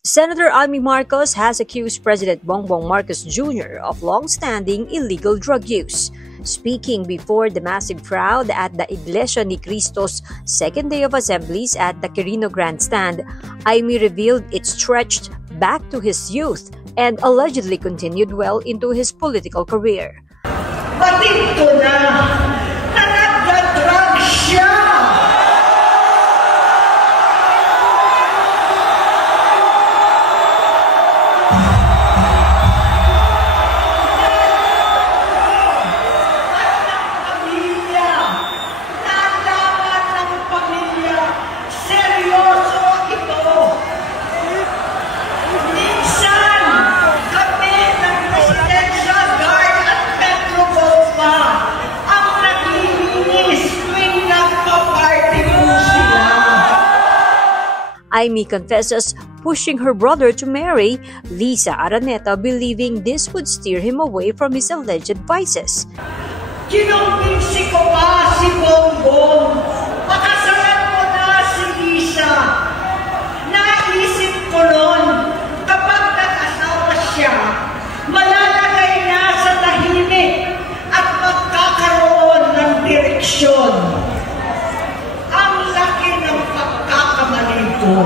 Senator Amy Marcos has accused President Bongbong Marcos Jr. of long-standing illegal drug use. Speaking before the massive crowd at the Iglesia ni Cristo's second day of assemblies at the Quirino Grandstand, Amy revealed it stretched back to his youth and allegedly continued well into his political career. Batid ko na nagda-drug siya! Amy confesses pushing her brother to marry Lisa Araneta, believing this would steer him away from his alleged vices. Kinumbinsi ko pa si Bongbong, pakasalan mo na si Lisa. Naisip ko noon, kapag nag-asawa siya, malalagay na sa tahimik at magkakaroon ng direksyon. Ang laki ng pagkakamali ko.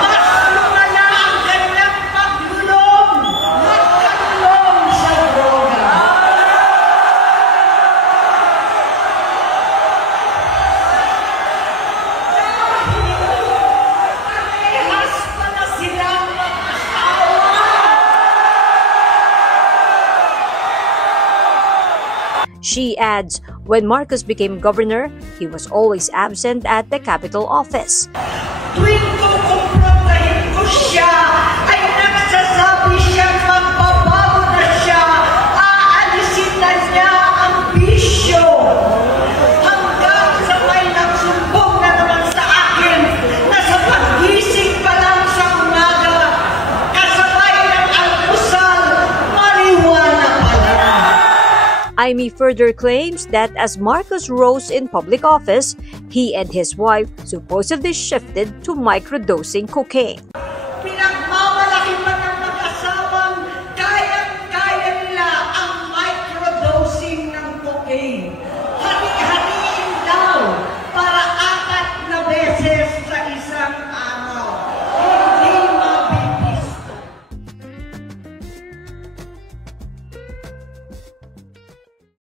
Mas lumala ang kanyang paglulong, magkalulong sa droga. Parehas pa na silang mag-asawa. She adds, when Marcos became governor, he was always absent at the Capitol office. Tuwing kukumprontahin ko siya, ay nagsasabi siyang magbabago na siya, aalisin na niya ang bisyo. Hanggang sa may nagsumbong na naman sa akin, na sa paggising pa lang sa umaga, kasabay ng almusal, marijuana pala. Amy further claims that as Marcos rose in public office, he and his wife supposedly shifted to microdosing cocaine.